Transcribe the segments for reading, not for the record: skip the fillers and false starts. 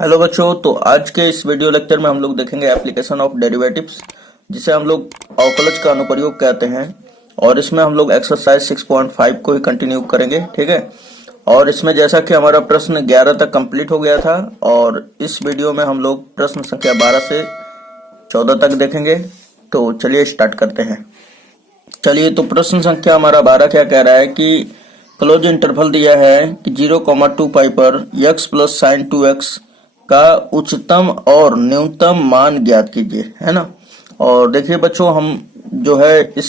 Hello बच्चों, तो आज के इस वीडियो लेक्चर में हम लोग देखेंगे एप्लीकेशन ऑफ डेरिवेटिव्स, जिसे हम लोग अवकलज का अनुप्रयोग कहते हैं। और इसमें हम लोग एक्सरसाइज 6.5 को ही कंटिन्यू करेंगे, ठीक है। और इसमें जैसा कि हमारा प्रश्न 11 तक कंप्लीट हो गया था, और इस वीडियो में हम लोग प्रश्न संख्या 12 से 14 तक देखेंगे। तो चलिए स्टार्ट करते हैं। चलिए, तो प्रश्न संख्या हमारा 12 क्या कह रहा है कि क्लोज इंटरवल दिया है कि 0,2 पाई पर x प्लस साइन 2x का उच्चतम और न्यूनतम मान ज्ञात कीजिए, है ना। और देखिए बच्चों, हम जो है इस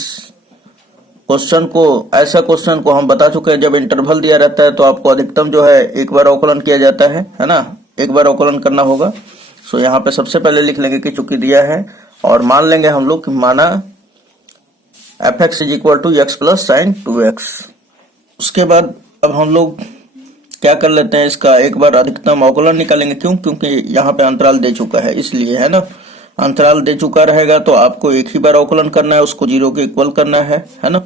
ऐसा क्वेश्चन को हम बता चुके हैं। जब इंटरवल दिया रहता है तो आपको अधिकतम जो है एक बार अवकलन किया जाता है ना। एक बार अवकलन करना होगा। सो यहाँ पे सबसे पहले लिख लेंगे कि चूंकि दिया है, और मान लेंगे हम लोग कि माना f(x) is equal to x plus sine 2x। उसके बाद अब हम लोग क्या कर लेते हैं, इसका एक बार अधिकतम अवकलन निकालेंगे। क्योंकि यहाँ पे अंतराल दे चुका है, इसलिए, है ना। अंतराल दे चुका रहेगा तो आपको एक ही बार अवकलन करना है, उसको 0 के इक्वल करना है ना।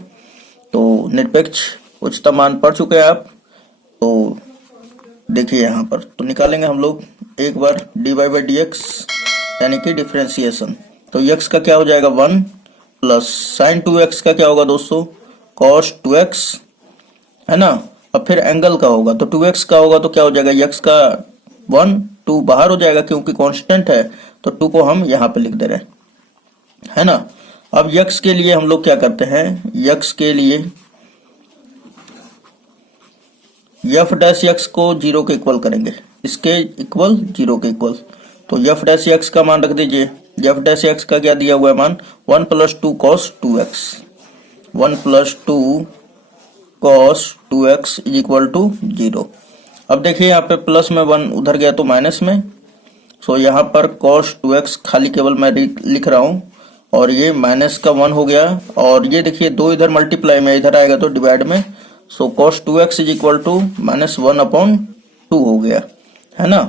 तो निरपेक्ष उच्चतम मान पढ़ चुके हैं आप। तो देखिए यहाँ पर तो निकालेंगे हम लोग एक बार dy/dx, यानी कि डिफरेंशिएशन। तो x का क्या हो जाएगा 1 प्लस साइन 2x का क्या होगा दोस्तों cos 2x, है ना। अब फिर एंगल का होगा तो 2x का होगा तो क्या हो जाएगा x का 1, 2 बाहर हो जाएगा क्योंकि कांस्टेंट है, तो 2 को हम यहाँ पे लिख दे रहे हैं, है ना। अब x के लिए हम लोग क्या करते हैं, x के लिए f' को 0 के इक्वल करेंगे, इसके इक्वल 0 के इक्वल। तो f' का मान रख दीजिए। f' का क्या दिया हुआ है मान 1 plus 2 cos 2x, 1 plus 2 cos 2x is equal to 0। अब देखिए यहाँ पे प्लस में 1 उधर गया तो माइनस में। सो यहाँ पर cos 2x खाली केवल मैं लिख रहा हूँ, और ये माइनस का 1 हो गया। और ये देखिए 2 इधर मल्टीप्लाई में, इधर आएगा तो डिवाइड में। So cos 2x is equal to -1/2 हो गया, है ना।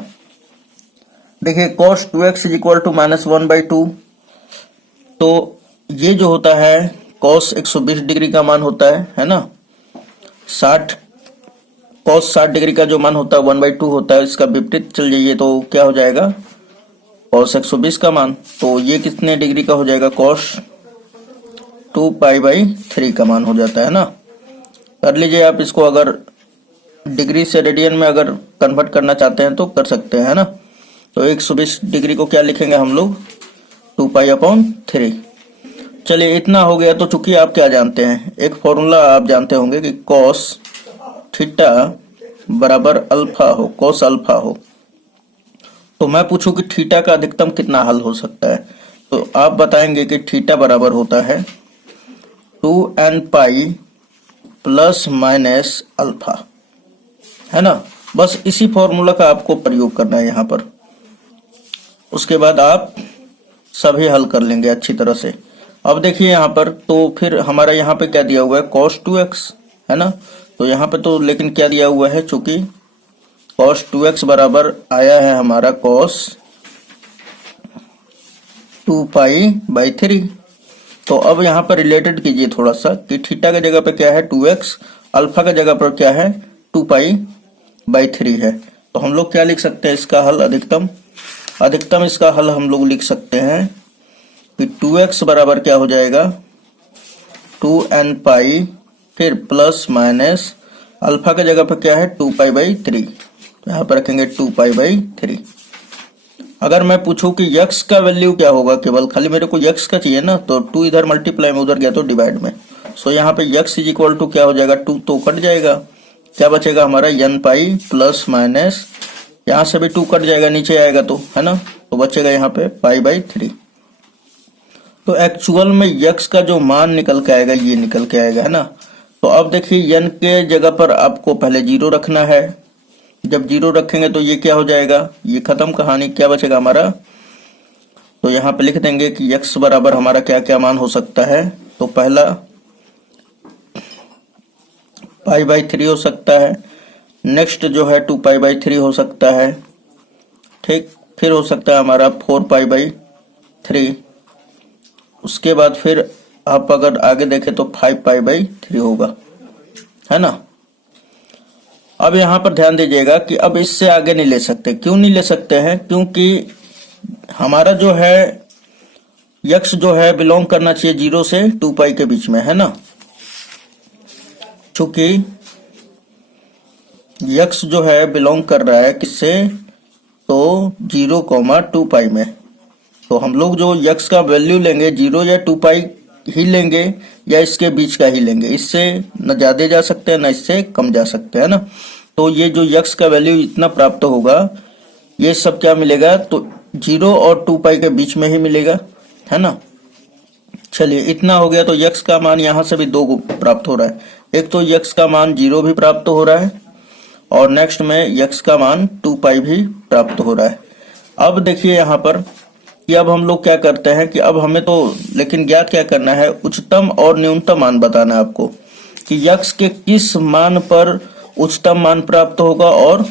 देखिए cos 2x is equal to -1/2। तो ये जो होता है cos 120 डिग्री का मान होता है ना। 60 cos 60 डिग्री का जो मान होता है 1/2 होता है। इसका विपरीत चल जाइए तो क्या हो जाएगा cos 120 का मान। तो ये कितने डिग्री का हो जाएगा cos 2π/3 का मान हो जाता है ना। कर लीजिए आप इसको, अगर डिग्री से रेडियन में अगर कन्वर्ट करना चाहते हैं तो कर सकते हैं, है ना। तो 120 डिग्री को क्या लिखेंगे हम लोग 2π/3। चलिए इतना हो गया। तो चूंकि आप क्या जानते हैं, एक फॉर्मूला आप जानते होंगे कि cos थीटा बराबर अल्फा हो, cos अल्फा हो। तो मैं पूछूं कि थीटा का अधिकतम कितना हल हो सकता है, तो आप बताएंगे कि थीटा बराबर होता है 2n प्लस माइनस अल्फा, है ना। बस इसी फॉर्मूला का आपको प्रयोग करना है यहाँ पर। उसके बाद आप सभी हल कर लेंगे अच्छी तरह से। अब देखिए यहाँ पर, तो फिर हमारा यहाँ पे क्या दिया हुआ है cos 2x, है ना। तो यहाँ पे तो लेकिन क्या दिया हुआ है, चूंकि cos 2x बराबर आया है हमारा cos 2π/3। तो अब यहाँ पर रिलेटेड कीजिए थोड़ा सा कि थीटा की जगह पे क्या है 2x, अल्फा की जगह पर क्या है 2π/3 है। तो हम लोग क्या लिख सकते हैं इसका हल, अधिकतम इसका हल हम लोग लिख सकते हैं कि 2x बराबर क्या हो जाएगा 2n फिर प्लस माइनस अल्फा की जगह पर क्या है 2π/3। तो यहाँ पर रखेंगे 2π/3। अगर मैं पूछूं कि x का वैल्यू क्या होगा, केवल खाली मेरे को x का चाहिए ना, तो 2 इधर मल्टीप्लाई में, उधर गया तो डिवाइड में। सो यहाँ पे x इज इक्वल टू क्या हो जाएगा 2 तो कट जाएगा, क्या बचेगा हमारा n प्लस माइनस, यहाँ से भी 2 कट जाएगा, नीचे आएगा तो, है ना। तो बचेगा यहाँ पे π/3। तो एक्चुअल में x का जो मान निकल के आएगा ये निकल के आएगा, है ना। तो अब देखिए n के जगह पर आपको पहले 0 रखना है। जब 0 रखेंगे तो ये क्या हो जाएगा, ये खत्म कहानी। क्या बचेगा हमारा, तो यहाँ पे लिख देंगे कि x बराबर हमारा क्या क्या मान हो सकता है। तो पहला π/3 हो सकता है, नेक्स्ट जो है 2π/3 हो सकता है, ठीक। फिर हो सकता है हमारा 4π/3। उसके बाद फिर आप अगर आगे देखें तो 5π/3 होगा, है ना। अब यहाँ पर ध्यान दीजिएगा कि अब इससे आगे नहीं ले सकते। क्यों नहीं ले सकते हैं? क्योंकि हमारा जो है यक्स जो है बिलोंग करना चाहिए 0 से 2 पाई के बीच में, है ना। चूंकि यक्स जो है बिलोंग कर रहा है किससे? तो 0, 2 पाई में। तो हम लोग जो यक्स का वैल्यू लेंगे 0 या 2 पाई ही लेंगे या इसके बीच का ही लेंगे। इससे न ज्यादा जा सकते हैं न इससे कम जा सकते हैं ना। तो ये जो यक्स का वैल्यू इतना प्राप्त होगा, ये सब क्या मिलेगा? तो 0 और 2 पाई के बीच में ही मिलेगा, है ना। चलिए इतना हो गया। तो यक्स का मान यहाँ से भी 2 प्राप्त हो रहा है। एक तो यक्स का मान 0 भी प्राप्त हो रहा है और नेक्स्ट में यक्स का मान 2 पाई भी प्राप्त हो रहा है। अब देखिए यहाँ पर कि अब हम लोग क्या करते हैं कि अब हमें तो लेकिन ज्ञात क्या करना है? उच्चतम और न्यूनतम मान बताना है आपको कि यक्स के किस मान पर उच्चतम मान प्राप्त होगा और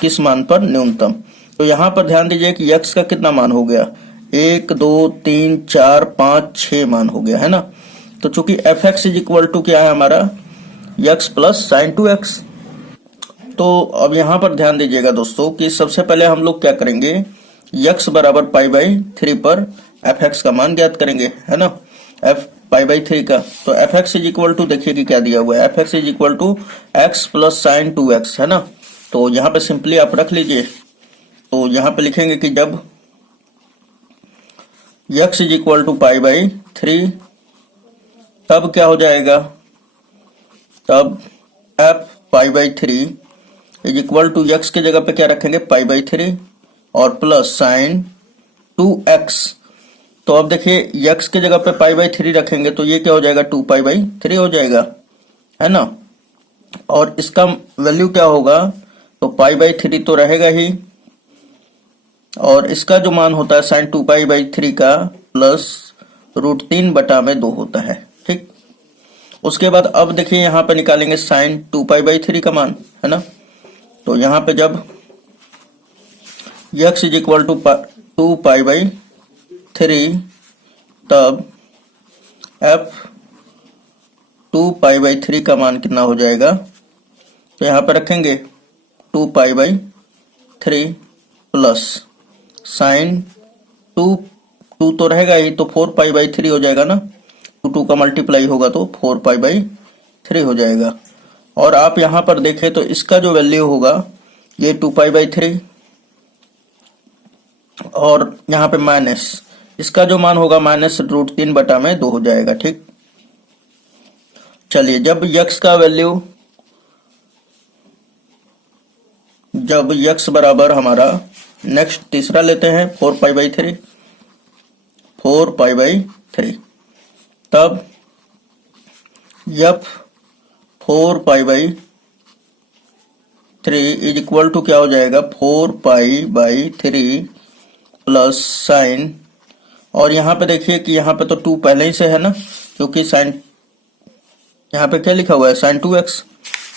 किस मान पर न्यूनतम। तो यहाँ पर ध्यान दीजिए कि यक्स का कितना मान हो गया? 1, 2, 3, 4, 5, 6 मान हो गया, है ना। तो चूंकि f x is equal to क्या है हमारा? X plus sine 2x। तो अब यहाँ पर ध्यान दीजिएगा दोस्तों कि सबसे पहले हम लोग क्या करेंगे? यक्स बराबर π/3 पर एफ एक्स का मान ज्ञात करेंगे, है ना। एफ π/3 का तो f x is equal to देखिए कि क्या दिया हुआ है? F x is equal to x plus sine 2x, है ना। तो यहाँ पे सिंपली आप रख लीजिए। तो यहाँ पे लिखेंगे कि जब यक्स इज इक्वल टू π/3 तब क्या हो जाएगा? तब F π/3 is equal to x की जगह पे क्या रखेंगे? π/3 और प्लस साइन 2x। तो अब देखिए यक्स की जगह पे π/3 रखेंगे तो ये क्या हो जाएगा? 2π/3 हो जाएगा, है ना। और इसका वैल्यू क्या होगा? तो π/3 तो रहेगा ही और इसका जो मान होता है साइन 2π/3 का प्लस √3/2 होता है, ठीक। उसके बाद अब देखिए यहाँ पे निकालेंगे साइन 2π/3 का मान, है ना। तो यहाँ पे जब यक्स इज इक्वल टू 2π/3 तब एफ 2π/3 का मान कितना हो जाएगा? तो यहाँ पे रखेंगे 2π/3 प्लस साइन 2 तो रहेगा ही तो 4π/3 हो जाएगा ना। 2 का मल्टीप्लाई होगा तो 4π/3 हो जाएगा। और आप यहाँ पर देखें तो इसका जो वैल्यू होगा ये 2π/3 और यहाँ पे माइनस इसका जो मान होगा माइनस √3/2 हो जाएगा, ठीक। चलिए जब यक्स का वैल्यू जब यक्स बराबर हमारा नेक्स्ट तीसरा लेते हैं 4π/3 तब यफ 4π/3 इज इक्वल टू क्या हो जाएगा? 4π/3 प्लस साइन, और यहाँ पे देखिए कि यहाँ पे तो 2 पहले ही से है ना, क्योंकि साइन यहाँ पे क्या लिखा हुआ है? Sign 2x।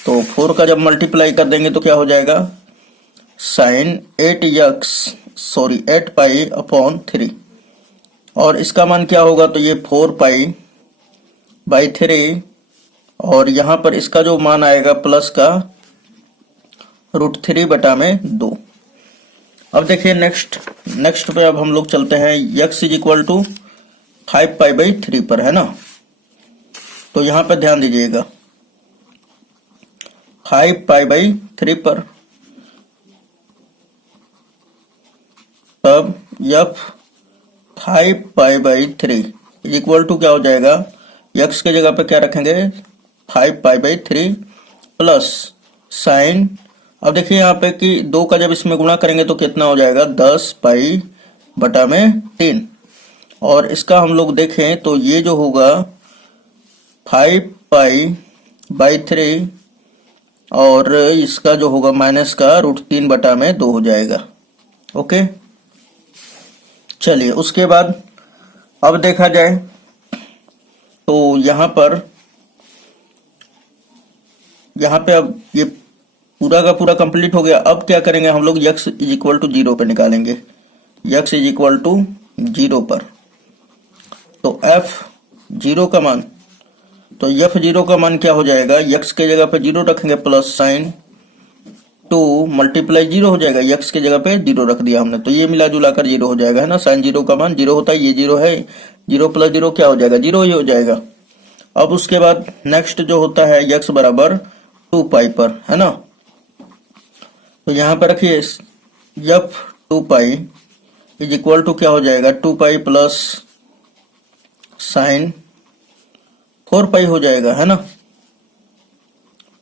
तो 4 का जब मल्टीप्लाई कर देंगे तो क्या हो जाएगा? साइन 8π/3 और इसका मान क्या होगा? तो ये 4π/3 और यहाँ पर इसका जो मान आएगा प्लस का √3/2। अब देखिए नेक्स्ट पे अब हम लोग चलते हैं यक्स इज इक्वल टू 5π/3 पर, है ना। तो यहाँ पे ध्यान दीजिएगा 5π/3 पर तब यफ 5π/3 इज इक्वल टू क्या हो जाएगा? यक्स के जगह पे क्या रखेंगे? 5π/3 प्लस साइन, अब देखिए यहाँ पे कि 2 का जब इसमें गुणा करेंगे तो कितना हो जाएगा? 10π/3 और इसका हम लोग देखें तो ये जो होगा 5π/3 और इसका जो होगा माइनस का √3/2 हो जाएगा। ओके, चलिए उसके बाद अब देखा जाए तो यहाँ पे अब ये पूरा का पूरा कंप्लीट हो गया। अब क्या करेंगे हम लोग? यक्स इज इक्वल टू 0 पे निकालेंगे। यक्स इज इक्वल टू 0 पर तो एफ 0 का मान, तो एफ 0 का मान क्या हो जाएगा? यक्स के जगह पे 0 रखेंगे प्लस साइन 2 मल्टीप्लाई 0 हो जाएगा, यक्स की जगह पे 0 रख दिया हमने, तो ये मिला जुला कर 0 हो जाएगा, है ना। साइन 0 का मान 0 होता है, ये 0 है, 0 प्लस 0 क्या हो जाएगा, 0 ही हो जाएगा। अब उसके बाद नेक्स्ट जो होता है यक्स बराबर 2 पाई पर, है ना। तो यहाँ पर रखिए f 2 pi is equal to क्या हो जाएगा, 2 पाई प्लस साइन 4 पाई हो जाएगा, है ना,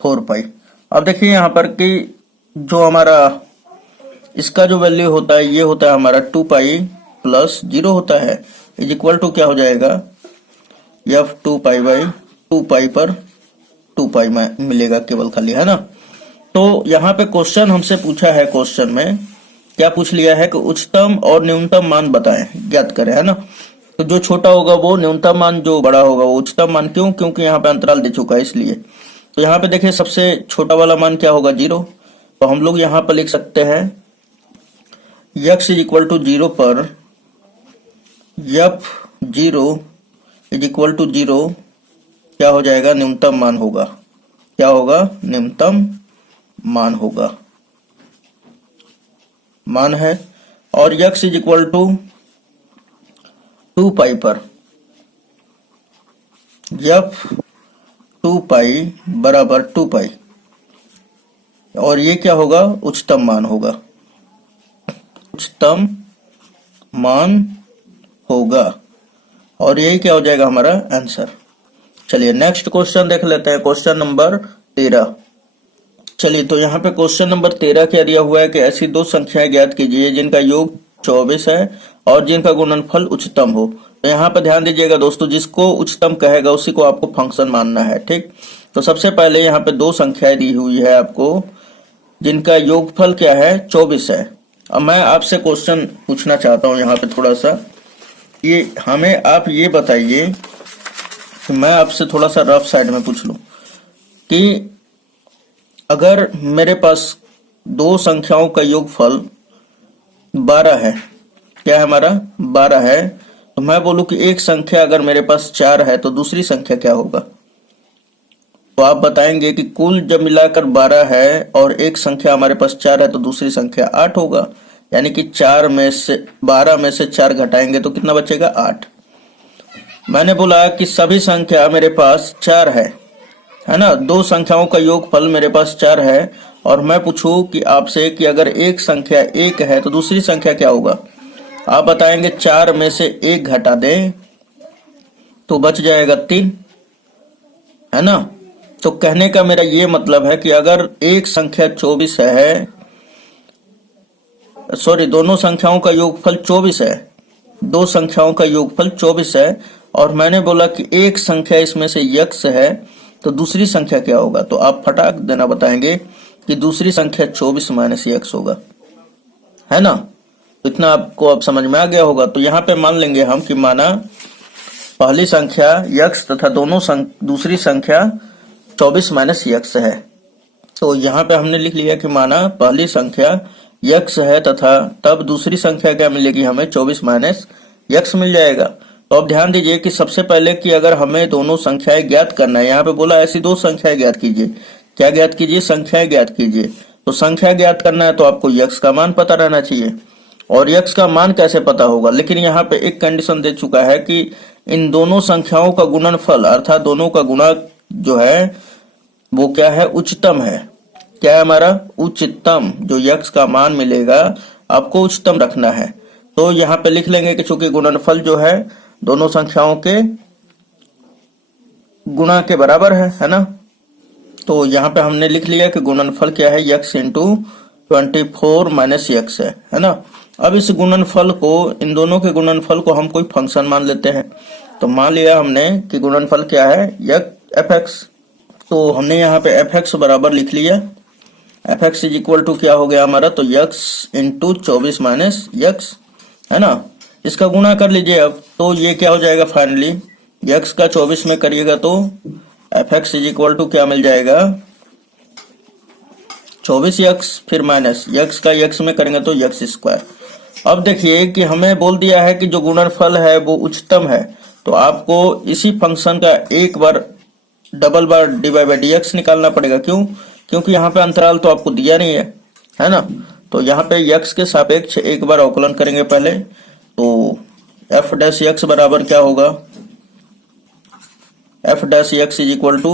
4 पाई। अब देखिए यहाँ पर कि जो हमारा इसका जो वैल्यू होता है ये होता है हमारा 2 पाई प्लस 0 होता है, इज इक्वल टू क्या हो जाएगा, एफ 2 पाई बाई 2 पाई पर 2 पाई में मिलेगा केवल खाली, है ना। तो यहाँ पे क्वेश्चन हमसे पूछा है, क्वेश्चन में क्या पूछ लिया है कि उच्चतम और न्यूनतम मान बताएं, ज्ञात करें, है ना। तो जो छोटा होगा वो न्यूनतम मान, जो बड़ा होगा वो उच्चतम मान। क्यों, क्योंकि यहाँ पे अंतराल दे चुका है इसलिए। तो यहाँ पे देखिए सबसे छोटा वाला मान क्या होगा, 0। तो हम लोग यहाँ पर लिख सकते हैं यक्स इज इक्वल टू 0 पर यफ 0 इज इक्वल टू 0 क्या हो जाएगा, न्यूनतम मान होगा। क्या होगा, न्यूनतम मान होगा, मान है। और यक्स इज इक्वल टू 2 पाई पर यफ 2 पाई बराबर 2 पाई, और ये क्या होगा, उच्चतम मान होगा, उच्चतम मान होगा। और यही क्या हो जाएगा हमारा आंसर। चलिए नेक्स्ट क्वेश्चन देख लेते हैं, क्वेश्चन नंबर 13। चलिए तो यहाँ पे क्वेश्चन नंबर 13 क्या दिया हुआ है कि ऐसी दो संख्याएं ज्ञात कीजिए जिनका योग 24 है और जिनका गुणनफल उच्चतम हो। तो यहाँ पे ध्यान दीजिएगा दोस्तों, जिसको उच्चतम कहेगा उसी को आपको फंक्शन मानना है, ठीक। तो सबसे पहले यहाँ पे दो संख्याएं दी हुई है आपको जिनका योगफल क्या है, 24 है। अब मैं आपसे क्वेश्चन पूछना चाहता हूँ यहाँ पे थोड़ा सा, ये हमें आप ये बताइए कि मैं आपसे थोड़ा सा रफ साइड में पूछ लूं कि अगर मेरे पास दो संख्याओं का योगफल 12 है, क्या है हमारा 12 है, तो मैं बोलूं कि एक संख्या अगर मेरे पास 4 है तो दूसरी संख्या क्या होगा। तो आप बताएंगे कि कुल जब मिलाकर 12 है और एक संख्या हमारे पास 4 है तो दूसरी संख्या 8 होगा, यानी कि 12 में से 4 घटाएंगे तो कितना बचेगा, 8। मैंने बोला कि सभी संख्या मेरे पास 4 है ना, दो संख्याओं का योगफल मेरे पास 4 है, और मैं पूछूं कि आपसे कि अगर एक संख्या 1 है तो दूसरी संख्या क्या होगा। आप बताएंगे 4 में से 1 घटा दें तो बच जाएगा 3, है ना। तो कहने का मेरा ये मतलब है कि अगर एक संख्या 24 है, सॉरी दोनों संख्याओं का योगफल 24 है, दो संख्याओं का योगफल 24 है, और मैंने बोला कि एक संख्या इसमें से यक्स है, तो दूसरी संख्या क्या होगा। तो आप फटाक देना बताएंगे कि दूसरी संख्या 24 माइनस यक्स होगा, है ना। तो इतना आपको अब समझ में आ गया होगा। तो यहाँ पे मान लेंगे हम कि माना पहली संख्या यक्स तथा दूसरी संख्या 24 माइनस यक्स है। तो यहाँ पे हमने लिख लिया कि माना पहली संख्या यक्स है तथा तब दूसरी संख्या क्या मिलेगी, हमें 24 माइनस यक्स मिल जाएगा। तो अब ध्यान दीजिए कि सबसे पहले कि अगर हमें दोनों संख्याएं ज्ञात करना है, यहाँ पे बोला ऐसी दो संख्याएं ज्ञात कीजिए। क्या ज्ञात कीजिए, संख्याएं ज्ञात कीजिए। तो संख्या ज्ञात करना है तो आपको यक्स का मान पता रहना चाहिए, और यक्स का मान कैसे पता होगा। लेकिन यहाँ पे एक कंडीशन दे चुका है कि इन दोनों संख्याओं का गुणनफल अर्थात दोनों का गुणा जो है वो क्या है, उच्चतम है। क्या है हमारा, उच्चतम। जो यक्स का मान मिलेगा आपको उच्चतम रखना है। तो यहाँ पे लिख लेंगे कि चूंकि गुणनफल जो है दोनों संख्याओं के गुणा के बराबर है ना। तो यहाँ पे हमने लिख लिया कि गुणनफल क्या है, यक्स इंटू 24 माइनस यक्स है ना। अब इस गुणनफल को, इन दोनों के गुणनफल को हम कोई फंक्शन मान लेते हैं। तो मान लिया हमने कि गुणनफल क्या है, एफ एक्स। तो हमने यहाँ पे एफ एक्स बराबर लिख लिया, f x is equal to क्या हो गया हमारा, तो यक्स इंटू 24 माइनस यक्स, है ना। इसका गुणा कर लीजिए अब, तो ये क्या हो जाएगा फाइनली, यक्स का 24 में करिएगा तो f x is equal to क्या मिल जाएगा, 24 यक्स फिर माइनस यक्स का यक्स में करेंगे तो यक्स स्क्वायर। अब देखिए कि हमें बोल दिया है कि जो गुणनफल है वो उच्चतम है, तो आपको इसी फंक्शन का एक बार डबल बार dy बाई dx निकालना पड़ेगा। क्यों, क्योंकि यहाँ पे अंतराल तो आपको दिया नहीं है, है ना। तो यहाँ पे x के सापेक्ष एक बार अवकलन करेंगे पहले, तो f डैश x बराबर क्या होगा, f dash x is equal to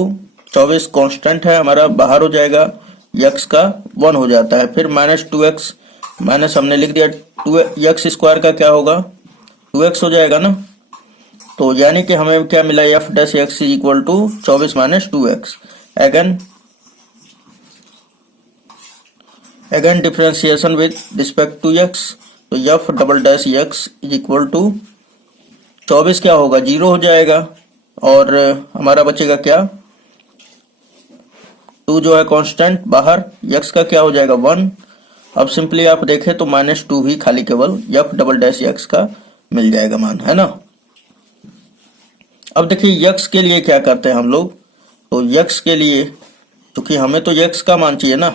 24 constant है हमारा, बाहर हो जाएगा, x का 1 हो जाता है, फिर माइनस 2x, माइनस हमने लिख दिया 2x स्क्वायर का क्या होगा 2x हो जाएगा ना। तो यानी कि हमें क्या मिला, f dash x is equal to 24 minus 2x। Again differentiation with respect to x, तो f double dash x is equal to 24 क्या होगा 0 हो जाएगा, और हमारा बचेगा क्या 2 जो है कांस्टेंट बाहर, x का क्या हो जाएगा 1। अब सिंपली आप देखें तो माइनस 2 ही खाली केवल f डबल डैश x का मिल जाएगा मान, है ना। अब देखिए x के लिए क्या करते हैं हम लोग, तो x के लिए क्योंकि हमें तो x का मान चाहिए ना,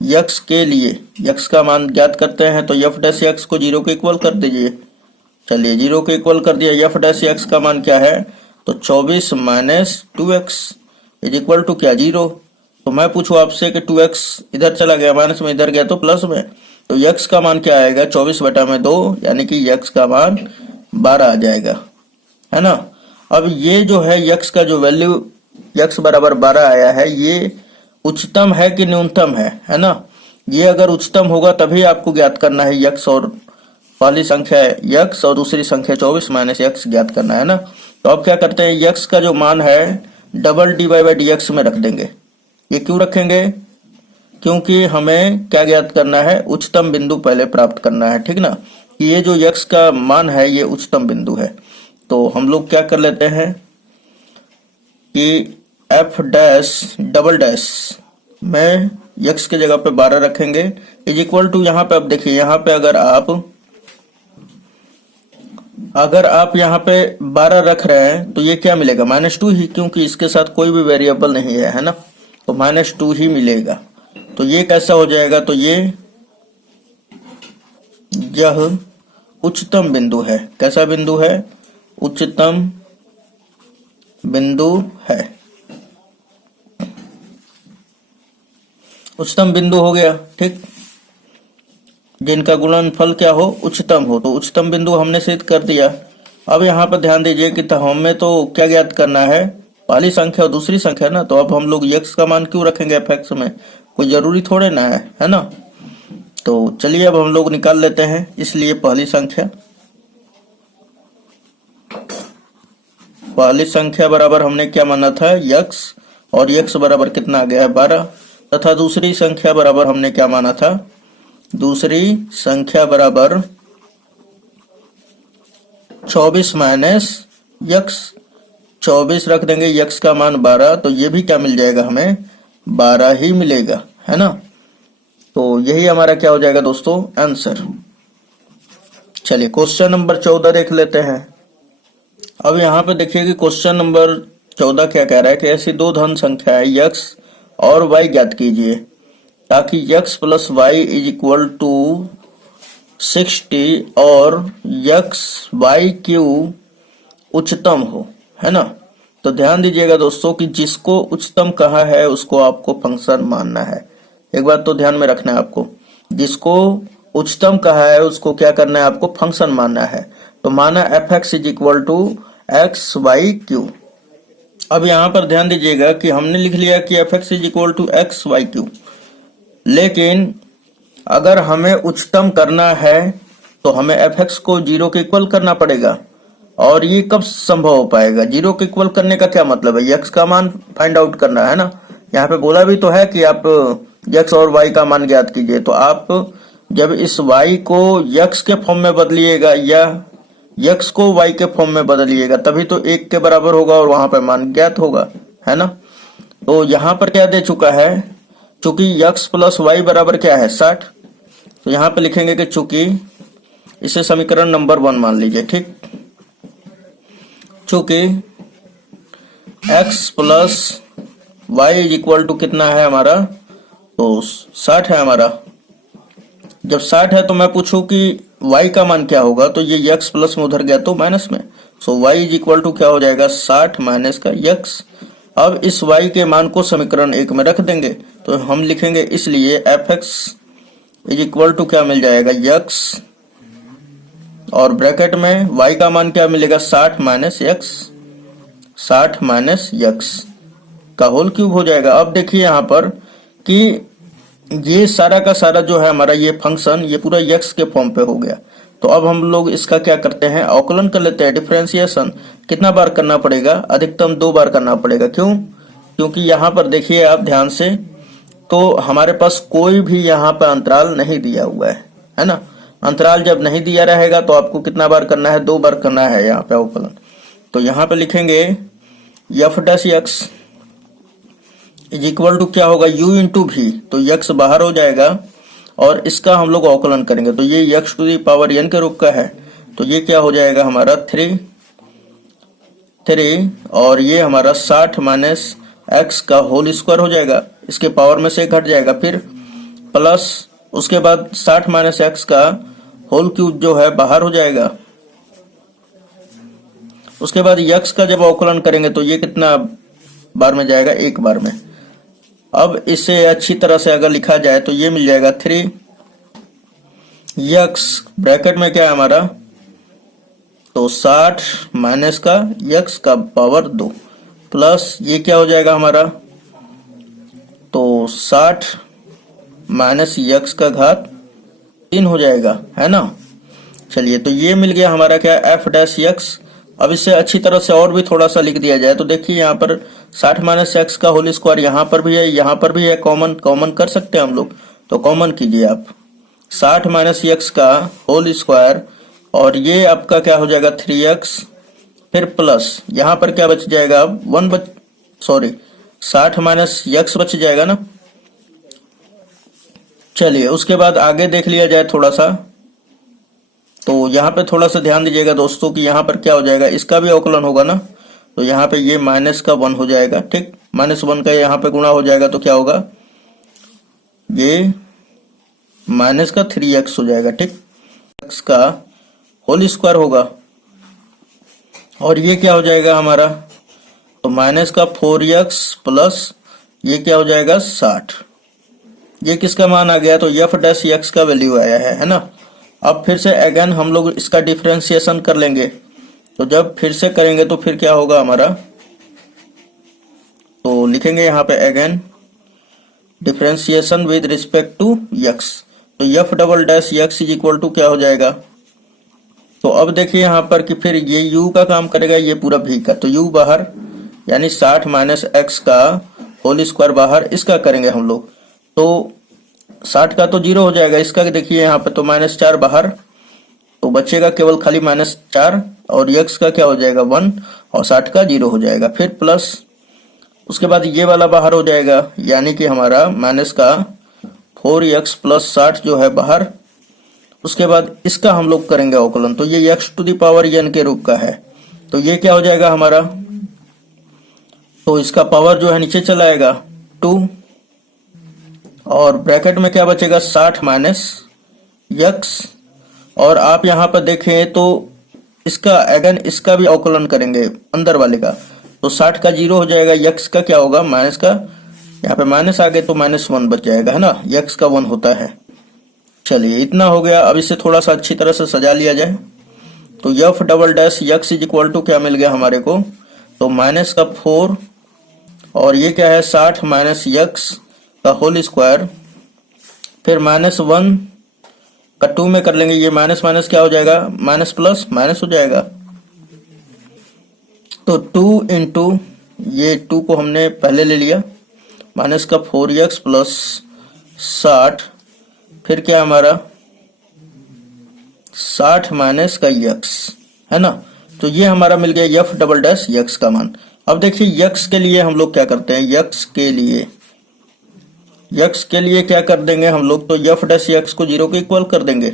x के लिए x का मान ज्ञात करते हैं, तो f डैश x को 0 के इक्वल कर दीजिए। चलिए 0 के इक्वल कर दिया, f डैश x का मान क्या है, तो 24 minus 2x is equal to क्या 0। तो मैं पूछूं आपसे कि 2x इधर चला गया, माइनस में इधर गया तो प्लस में, तो x का मान क्या आएगा 24 बटा में 2, यानी कि x का मान 12 आ जाएगा, है ना। अब ये जो है x का जो वैल्यू x बराबर 12 आया है, ये उच्चतम है कि न्यूनतम है ना। ये अगर उच्चतम होगा तभी आपको ज्ञात करना है x, और पहली संख्या x और दूसरी संख्या 24 माइनस x ज्ञात करना है ना। तो अब क्या करते हैं, x का जो मान है डबल dy बाई dx में रख देंगे। ये क्यों रखेंगे, क्योंकि हमें क्या ज्ञात करना है, उच्चतम बिंदु पहले प्राप्त करना है, ठीक ना। ये जो x का मान है ये उच्चतम बिंदु है, तो हम लोग क्या कर लेते हैं कि f डैश डबल डैश में x के जगह पे 12 रखेंगे इज इक्वल टू, यहाँ पे अब देखिए यहाँ पे अगर आप यहाँ पे 12 रख रहे हैं तो ये क्या मिलेगा -2 ही, क्योंकि इसके साथ कोई भी वेरिएबल नहीं है ना, तो -2 ही मिलेगा। तो ये कैसा हो जाएगा, तो यह उच्चतम बिंदु है। कैसा बिंदु है, उच्चतम बिंदु है। उच्चतम बिंदु हो गया, ठीक, जिनका गुणनफल क्या हो उच्चतम हो, तो उच्चतम बिंदु हमने सिद्ध कर दिया। अब यहाँ पर ध्यान दीजिए कि हमें तो क्या ज्ञात करना है, पहली संख्या और दूसरी संख्या ना। तो अब हम लोग x का मान क्यों रखेंगे f में, कोई जरूरी थोड़े ना है ना। तो चलिए अब हम लोग निकाल लेते हैं, इसलिए पहली संख्या बराबर हमने क्या माना था x, और x बराबर कितना आ गया है 12, तथा दूसरी संख्या बराबर हमने क्या माना था, दूसरी संख्या बराबर 24 माइनस x, 24 रख देंगे, x का मान 12, तो ये भी क्या मिल जाएगा हमें 12 ही मिलेगा, है ना। तो यही हमारा क्या हो जाएगा दोस्तों आंसर। चलिए क्वेश्चन नंबर 14 देख लेते हैं। अब यहाँ पे देखिए कि क्वेश्चन नंबर 14 क्या कह रहा है कि ऐसी दो धन संख्याएं x और y ज्ञात कीजिए ताकि x प्लस वाई इज इक्वल टू 60 और x वाई क्यू उच्चतम हो, है ना। तो ध्यान दीजिएगा दोस्तों कि जिसको उच्चतम कहा है उसको आपको फंक्शन मानना है। एक बात तो ध्यान में रखना है आपको, जिसको उच्चतम कहा है उसको क्या करना है, आपको फंक्शन मानना है। तो माना f(x) is equal to x y q. अब यहाँ पर ध्यान दीजिएगा कि हमने लिख लिया कि f(x) is equal to x y q, लेकिन अगर हमें उच्चतम करना है तो हमें f(x) को 0 के इक्वल करना पड़ेगा। और ये कब संभव हो पाएगा, 0 के इक्वल करने का क्या मतलब है, x का मान फाइंड आउट करना है ना। यहाँ पे बोला भी तो है कि आप x और y का मान ज्ञात कीजिए। तो आप जब इस y को x के फॉर्म में बदलिएगा या x को y के फॉर्म में बदलिएगा तभी तो 1 के बराबर होगा और वहां पर मान ज्ञात होगा, है ना। तो यहाँ पर क्या दे चुका है, चूंकि x प्लस वाई बराबर क्या है 60, तो यहाँ पे लिखेंगे कि चूंकि इसे समीकरण नंबर 1 मान लीजिए, ठीक। चूंकि x प्लस वाई इज इक्वल टू कितना है हमारा, तो 60 है हमारा। जब 60 है तो मैं पूछूं कि y का मान क्या होगा, तो ये x प्लस में उधर गया तो माइनस में, सो y इज इक्वल टू क्या हो जाएगा 60 माइनस का x। अब इस y के मान को समीकरण 1 में रख देंगे, तो हम लिखेंगे इसलिए f(x) इज इक्वल टू क्या मिल जाएगा यक्स, और ब्रैकेट में y का मान क्या मिलेगा 60 माइनस यक्स, 60 माइनस यक्स का होल क्यूब हो जाएगा। अब देखिए यहाँ पर कि ये सारा का सारा जो है हमारा ये फंक्शन ये पूरा यक्स के फॉर्म पे हो गया। तो अब हम लोग इसका क्या करते हैं, अवकलन कर लेते हैं। डिफरेंशिएशन कितना बार करना पड़ेगा, अधिकतम 2 बार करना पड़ेगा। क्यों? क्योंकि यहाँ पर देखिए आप ध्यान से, तो हमारे पास कोई भी यहाँ पर अंतराल नहीं दिया हुआ है ना। अंतराल जब नहीं दिया रहेगा तो आपको कितना बार करना है, 2 बार करना है यहाँ पे अवकलन। तो यहाँ पे लिखेंगे f dash x is equal to क्या होगा u इंटू भी, तो x बाहर हो जाएगा और इसका हम लोग अवकलन करेंगे। तो ये x to the power n के रूप का है, तो ये क्या हो जाएगा हमारा 3 और ये हमारा 60 माइनस एक्स का होल स्क्वायर हो जाएगा, इसके पावर में से घट जाएगा, फिर प्लस उसके बाद 60 माइनस एक्स का होल क्यूब जो है बाहर हो जाएगा। उसके बाद यक्स का जब अवकलन करेंगे तो ये कितना बार में जाएगा, 1 बार में। अब इसे अच्छी तरह से अगर लिखा जाए तो ये मिल जाएगा 3 यक्स ब्रैकेट में क्या है हमारा, तो 60 माइनस का यक्स का पावर 2 प्लस ये क्या हो जाएगा हमारा, तो 60 माइनस यक्स का घात 3 हो जाएगा, है ना। चलिए तो ये मिल गया हमारा क्या, एफ डैश यक्स। अब इसे अच्छी तरह से और भी थोड़ा सा लिख दिया जाए तो देखिए यहाँ पर 60 माइनस एक्स का होल स्क्वायर यहाँ पर भी है, यहाँ पर भी है, कॉमन कर सकते हैं हम लोग। तो कॉमन कीजिए आप 60 माइनस एक्स का होल स्क्वायर, और ये आपका क्या हो जाएगा 3x, फिर प्लस यहाँ पर क्या बच जाएगा, 60 माइनस एक्स बच जाएगा ना। चलिए उसके बाद आगे देख लिया जाए थोड़ा सा, तो यहाँ पे थोड़ा सा ध्यान दीजिएगा दोस्तों कि यहाँ पर क्या हो जाएगा, इसका भी अवकलन होगा ना। तो यहाँ पे ये माइनस का 1 हो जाएगा, ठीक, -1 का यहाँ पे गुणा हो जाएगा तो क्या होगा, ये माइनस का 3x हो जाएगा, ठीक, x का होल स्क्वायर होगा, और ये क्या हो जाएगा हमारा, तो माइनस का 4x प्लस ये क्या हो जाएगा 60। ये किसका मान आ गया, तो एफ डैश एक्स का वैल्यू आया है ना। अब फिर से अगेन हम लोग इसका डिफरेंशिएशन कर लेंगे, तो जब फिर से करेंगे तो फिर क्या होगा हमारा, तो लिखेंगे यहाँ पे again differentiation with respect to x, तो F double dash x is equal to क्या हो जाएगा। तो अब देखिए यहाँ पर कि फिर ये u का काम करेगा, ये पूरा v का, तो u बाहर यानी 60 माइनस एक्स का होल स्क्वायर बाहर, इसका करेंगे हम लोग, तो 60 का तो 0 हो जाएगा, इसका देखिए यहाँ पे तो -4 बाहर, तो बचेगा केवल खाली -4, और x का क्या हो जाएगा 1 और 60 का 0 हो जाएगा, फिर प्लस उसके बाद ये वाला बाहर हो जाएगा, यानी कि हमारा माइनस का 4x प्लस 60 जो है बाहर। उसके बाद इसका हम लोग करेंगे अवकलन, तो ये x to the power n के रूप का है, तो ये क्या हो जाएगा हमारा, तो इसका पावर जो है नीचे चला आएगा 2, और ब्रैकेट में क्या बचेगा 60 माइनस यक्स, और आप यहाँ पर देखें तो इसका अगेन इसका भी अवकलन करेंगे अंदर वाले का, तो 60 का 0 हो जाएगा, यक्स का क्या होगा माइनस का, यहाँ पे माइनस आ गए तो -1 बच जाएगा, है ना, यक्स का 1 होता है। चलिए इतना हो गया। अब इसे थोड़ा सा अच्छी तरह से सजा लिया जाए, तो F double dash x is equal to क्या मिल गया हमारे को, तो माइनस का 4 और ये क्या है 60 माइनस यक्स का होल स्क्वायर, फिर -1 का 2 में कर लेंगे, ये माइनस माइनस क्या हो जाएगा, माइनस प्लस माइनस हो जाएगा, तो 2 इंटू ये 2 को हमने पहले ले लिया, माइनस का 4x प्लस 60, फिर क्या हमारा 60 माइनस का x, है ना। तो ये हमारा मिल गया एफ डबल डैश x का मान। अब देखिए x के लिए हम लोग क्या करते हैं, x के लिए क्या कर देंगे हम लोग, तो एफ डैश x को 0 के इक्वल कर देंगे।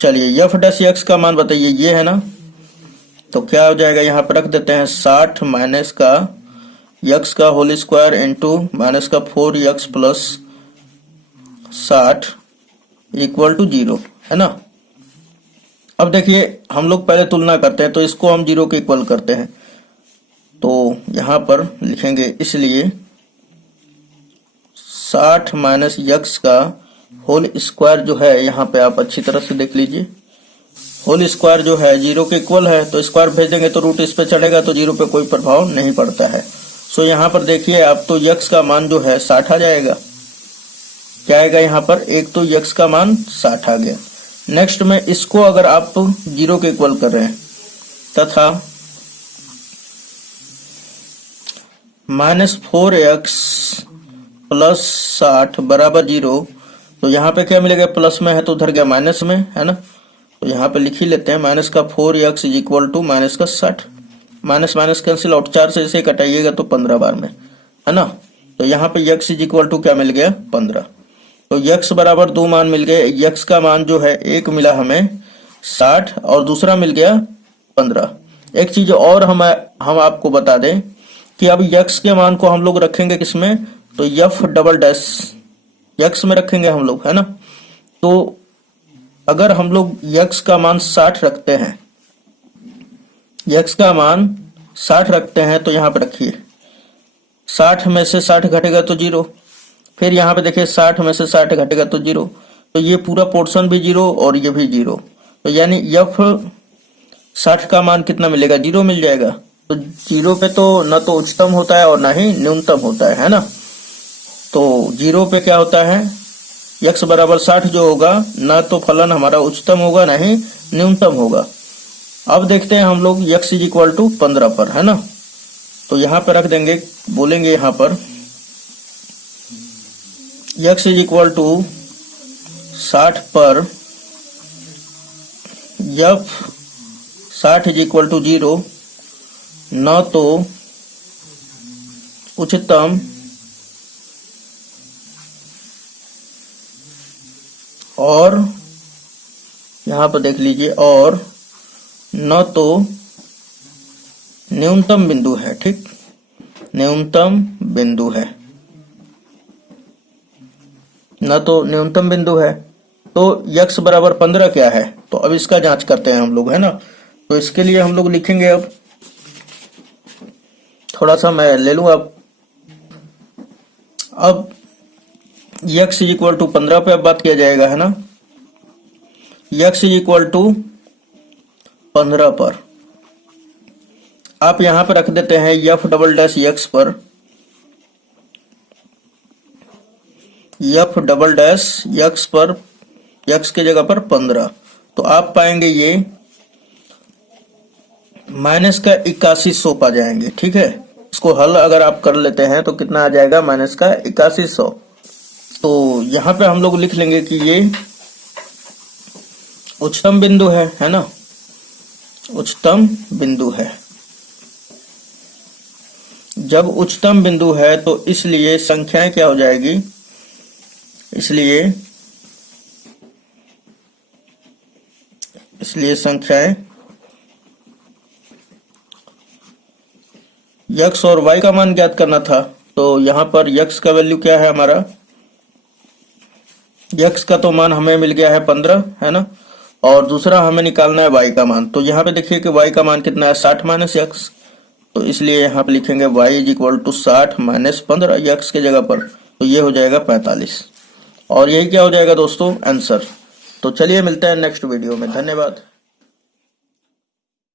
चलिए एफ डैश x का मान बताइए, ये है ना, तो क्या हो जाएगा, यहाँ पर रख देते हैं 60 माइनस का x का होल स्क्वायर इंटू माइनस का 4x प्लस 60 इक्वल टू 0, है ना। अब देखिए हम लोग पहले तुलना करते हैं, तो इसको हम 0 के इक्वल करते हैं, तो यहाँ पर लिखेंगे इसलिए 60 माइनस x का होल स्क्वायर जो है यहाँ पे आप अच्छी तरह से देख लीजिए, होल स्क्वायर जो है 0 के इक्वल है, तो स्क्वायर भेज देंगे तो रूट इस पे चढ़ेगा तो 0 पे कोई प्रभाव नहीं पड़ता है। सो यहाँ पर देखिए आप तो यक्स का मान जो है 60 आ जाएगा। क्या आएगा यहाँ पर, एक तो यक्स का मान 60 आ गया। नेक्स्ट में इसको अगर आप 0 के इक्वल कर रहे हैं तथा -4x प्लस 60 बराबर 0, तो यहाँ पे क्या मिलेगा, प्लस में है तो उधर गया माइनस में, है ना। तो यहाँ पे लिख ही लेते हैं, माइनस का 4x is equal to minus का 60, माइनस माइनस कैंसिल आउट, 4 से इसे कटाइएगा तो 15 बार में, है ना। तो यहाँ पे x इज इक्वल टू क्या मिल गया, 15। तो x बराबर 2 मान मिल गए। x का मान जो है एक मिला हमें 60 और दूसरा मिल गया 15। एक चीज और हम आपको बता दें कि अब x के मान को हम लोग रखेंगे किसमें, तो f डबल डैश x में रखेंगे हम लोग, है ना। तो अगर हम लोग x का मान 60 रखते हैं, x का मान 60 रखते हैं, तो यहाँ पे रखिए 60 में से 60 घटेगा तो 0, फिर यहाँ पे देखिए 60 में से 60 घटेगा तो 0, तो ये पूरा पोर्शन भी 0 और ये भी 0, तो यानी f 60 का मान कितना मिलेगा, 0 मिल जाएगा। तो 0 पे तो न तो उच्चतम होता है और ना ही न्यूनतम होता है ना। तो 0 पे क्या होता है, x बराबर 60 जो होगा, ना तो फलन हमारा उच्चतम होगा ना ही न्यूनतम होगा। अब देखते हैं हम लोग x इज इक्वल टू 15 पर, है ना। तो यहाँ पे रख देंगे, बोलेंगे यहाँ पर x इज इक्वल टू 60 पर f 60 इज इक्वल टू 0, न तो उच्चतम और यहाँ पर देख लीजिए, और न तो न्यूनतम बिंदु है, ठीक, न्यूनतम बिंदु है, न तो न्यूनतम बिंदु है। तो x बराबर 15 क्या है, तो अब इसका जांच करते हैं हम लोग, है ना। तो इसके लिए हम लोग लिखेंगे, अब थोड़ा सा मैं ले लूं अब x इज इक्वल टू 15 पे अब बात किया जाएगा, है ना। x इज इक्वल टू 15 पर आप यहां पर रख देते हैं f डबल डैश x पर, f डबल डैश x पर, x के जगह पर 15, तो आप पाएंगे ये माइनस का 8100 पा जाएंगे, ठीक है। इसको हल अगर आप कर लेते हैं तो कितना आ जाएगा, माइनस का 8100। तो यहाँ पे हम लोग लिख लेंगे कि ये उच्चतम बिंदु है ना, उच्चतम बिंदु है। जब उच्चतम बिंदु है तो इसलिए संख्याएं क्या हो जाएगी, इसलिए संख्याएं x और y का मान ज्ञात करना था। तो यहाँ पर x का वैल्यू क्या है हमारा, x का तो मान हमें मिल गया है 15, है ना, और दूसरा हमें निकालना है y का मान। तो यहाँ पे देखिए कि y का मान कितना है, 60 माइनस x, तो इसलिए यहाँ पे लिखेंगे y is equal to 60 minus 15 x के जगह पर, तो ये हो जाएगा 45, और यही क्या हो जाएगा दोस्तों, आंसर। तो चलिए मिलते हैं नेक्स्ट वीडियो में, धन्यवाद।